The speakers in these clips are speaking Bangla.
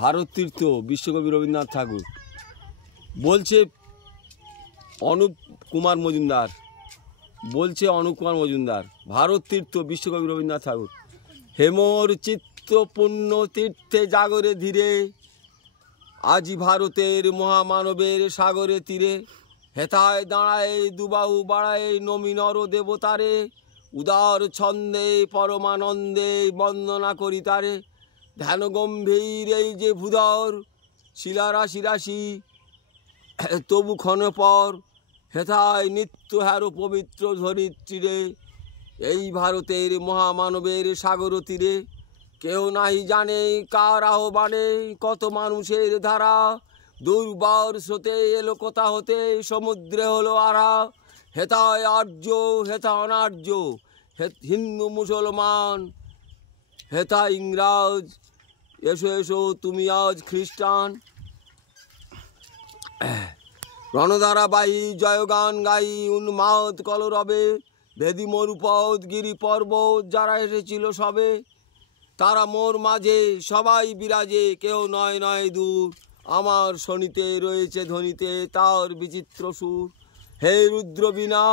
ভারত তীর্থ বিশ্বকবি রবীন্দ্রনাথ ঠাকুর বলছে অনুপ কুমার মজুমদার ভারত তীর্থ বিশ্বকবি রবীন্দ্রনাথ ঠাকুর। হেমর চিত্ত পুণ্য তীর্থে জাগরে ধীরে, আজি ভারতের মহামানবের সাগরে তীরে। হেথায় দাঁড়ায় দুবাহু বাড়ায় নমি নর দেবতারে, উদার ছন্দে পরমানন্দে বন্দনা করি তারে। ধ্যান গম্ভীর এই যে ভূধর শিলারাশি রাশি, তবু ক্ষণপর হেথায় নিত্য হ্যারো পবিত্র ধরিত্রীরে। এই ভারতের মহামানবের সাগর তীরে, কেউ নাহি জানে কার আহ্বানে কত মানুষের ধারা। দুর্বার স্রোতে এলো কোথা হতে সমুদ্রে হলো আরা। হেথায় আর্য হেথা অনার্য, হিন্দু মুসলমান হেথা ইংরাজ, এসো এসো তুমি আজ খ্রিস্টান। রণধারাবাহী জয়গান গাই উন্মাদ কলরবে, ভেদি মরুপথ গিরি পর্বত যারা এসেছিল সবে। তারা মোর মাঝে সবাই বিরাজে, কেউ নয় নয় দূর। আমার শনিতে রয়েছে ধ্বনিতে তার বিচিত্র সুর। হে রুদ্র বীণা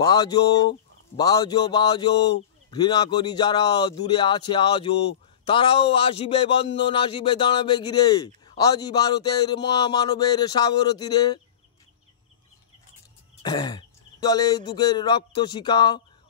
বাজো বাজো বাজো, ঘৃণা করি যারা দূরে আছে আজও। তারাও আসিবে বন্ধন আসিবে দাঁড়াবে ঘিরে, আজি ভারতের মহামানবের সাগর তীরে। জলে দুঃখের রক্ত শিখা,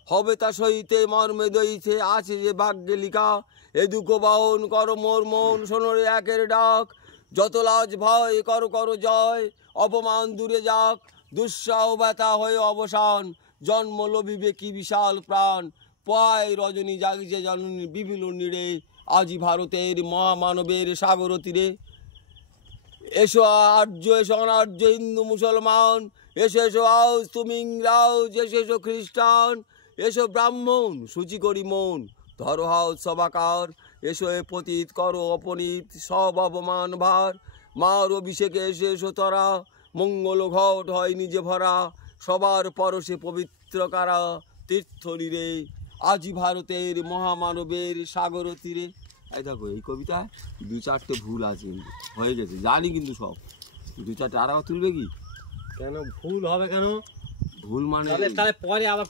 হবে তা সহিতে মর্মে দইতে আছে যে ভাগ্যে লিখা। এ দুঃখ বহন করো মোর মন, শোনরে একের ডাক। যত লাজ ভয় করো করো জয়, অপমান দূরে যাক। দুঃসাহ ব্যথা হয়ে অবসান, জন্ম লভিবে কি বিশাল প্রাণ। পায় রজনী জাগিছে জননী বিভিন্ন নীড়ে, আজি ভারতের মহামানবের সাগর তীরে। এসো আর্য এসো অনার্য হিন্দু মুসলমান, এসো এসো আজ তুমি ইংরাজ, এসো এসো খ্রিস্টান। এসো ব্রাহ্মণ সূচি করি মন, ধরো হাও সবাকার। এসো এ পতিত করো অপনীত সব অপমান ভার। মার অভিষেকে এসে এসো তরা, মঙ্গল ঘট হয় নিজে ভরা। সবার পরশে পবিত্র কারা, তীর্থ নীরে আজি ভারতের মহামানবের সাগর তীরে। এই দেখো এই কবিতা দু চারটে ভুল আছে, কিন্তু হয়ে গেছে জানি, কিন্তু সব দু চারটে আর তুলবে কি? কেন ভুল হবে কেন? ভুল মানে তাহলে পরে আবার